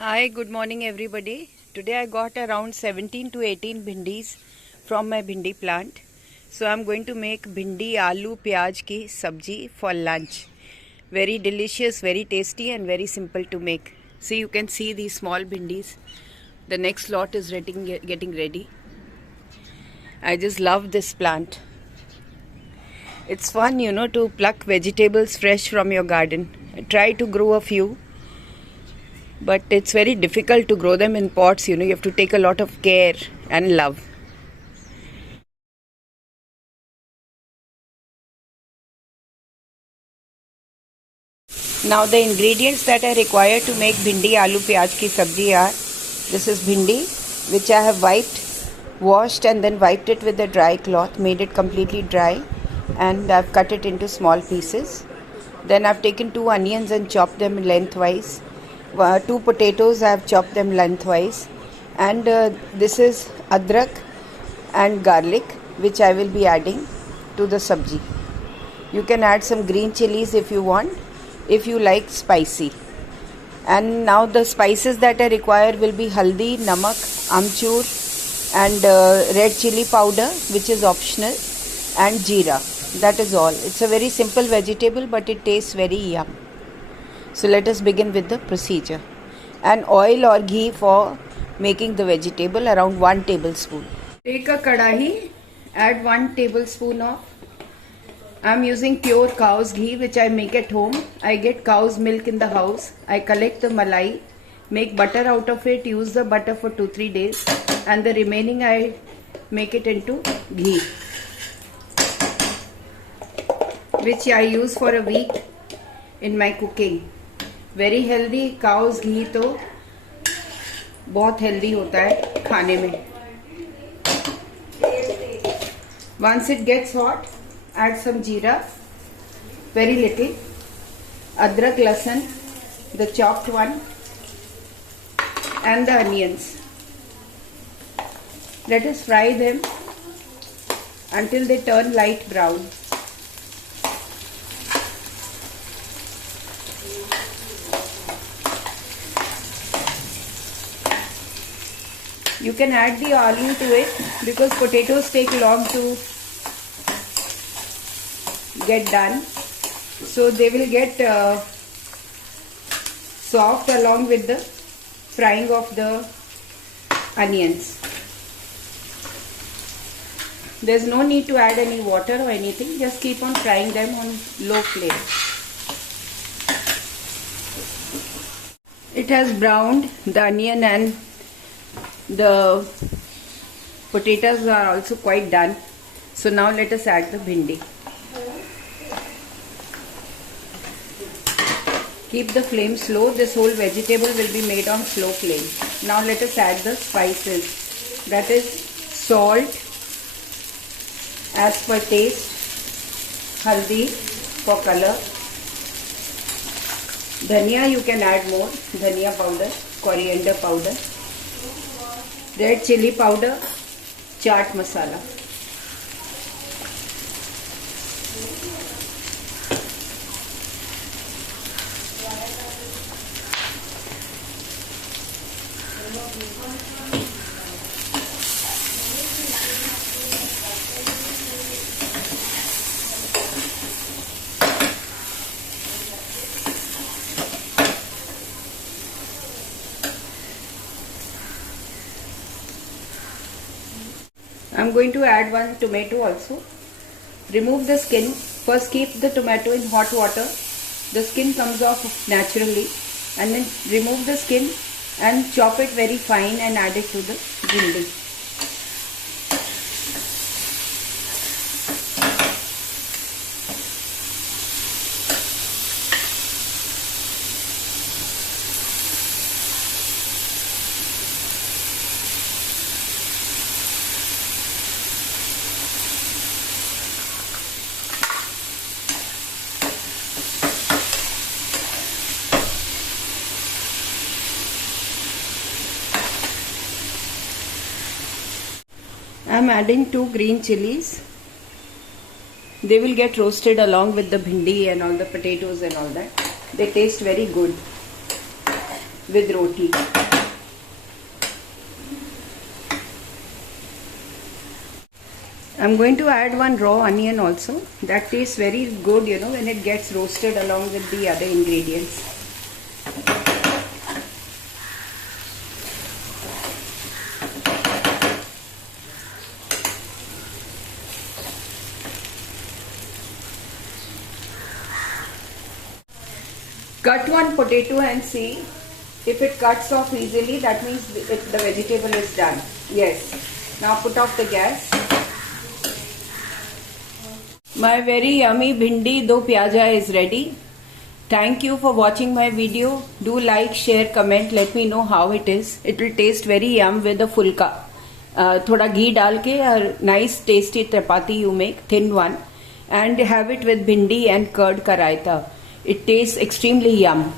Hi, good morning everybody. Today I got around 17 to 18 bhindis from my bhindi plant. So I'm going to make bhindi aloo pyaj ki sabji for lunch. Very delicious, very tasty and very simple to make. See, you can see these small bhindis. The next lot is getting ready. I just love this plant. It's fun, to pluck vegetables fresh from your garden. I try to grow a few. But it's very difficult to grow them in pots, you have to take a lot of care and love. Now the ingredients that I require to make bhindi aloo pyaj ki sabji are, this is bhindi which I have washed and then wiped it with a dry cloth, made it completely dry, and I've cut it into small pieces. Then I've taken 2 onions and chopped them lengthwise. 2 potatoes, I have chopped them lengthwise, and this is adrak and garlic which I will be adding to the sabji. You can add some green chilies if you want, if you like spicy. And now the spices that I require will be haldi, namak, amchur and red chili powder, which is optional, and jeera. That is all. It's a very simple vegetable, but it tastes very yum. So let us begin with the procedure. And oil or ghee for making the vegetable, around 1 tablespoon. Take a kadahi, add 1 tablespoon of, I'm using pure cow's ghee which I make at home. I get cow's milk in the house. I collect the malai, make butter out of it, use the butter for 2-3 days, and the remaining I make it into ghee, which I use for a week in my cooking. Very healthy. Cow's ghee तो बहुत healthy होता है खाने में. Once it gets hot, add some jeera, very little, adrak, lasan, the chopped one, and the onions. Let us fry them until they turn light brown. You can add the aloo to it because potatoes take long to get done. So they will get soft along with the frying of the onions. There's no need to add any water or anything. Just keep on frying them on low flame. It has browned, the onion and the potatoes are also quite done. So now let us add the bhindi. Keep the flame slow. This whole vegetable will be made on slow flame. Now let us add the spices. That is salt as per taste, haldi for color, dhania you can add more, dhania powder, coriander powder, red chili powder, chaat masala. I'm going to add 1 tomato also. Remove the skin. First keep the tomato in hot water. The skin comes off naturally, and then remove the skin and chop it very fine and add it to the bhindi. I'm adding 2 green chilies. They will get roasted along with the bhindi and all the potatoes and all that. They taste very good. with roti. I'm going to add one raw onion also. That tastes very good, you know, when it gets roasted along with the other ingredients. Cut one potato and see if it cuts off easily. That means the vegetable is done. Yes. Now put off the gas. My very yummy bhindi do pyaja is ready. Thank you for watching my video. Do like, share, comment. Let me know how it is. It will taste very yum with the fulka. Thoda ghee dal ke a nice tasty chapati you make, thin one, and have it with bhindi and curd ka raita. It tastes extremely yum.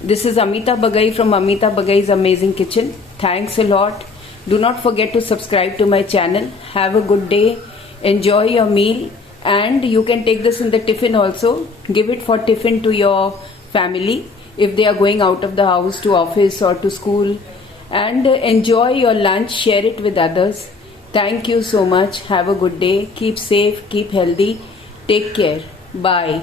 This is Amita Bagai from Amita Bagai's Amazing Kitchen. Thanks a lot. Do not forget to subscribe to my channel. Have a good day. Enjoy your meal. And you can take this in the tiffin also. Give it for tiffin to your family if they are going out of the house to office or to school. And enjoy your lunch. Share it with others. Thank you so much. Have a good day. Keep safe. Keep healthy. Take care. Bye.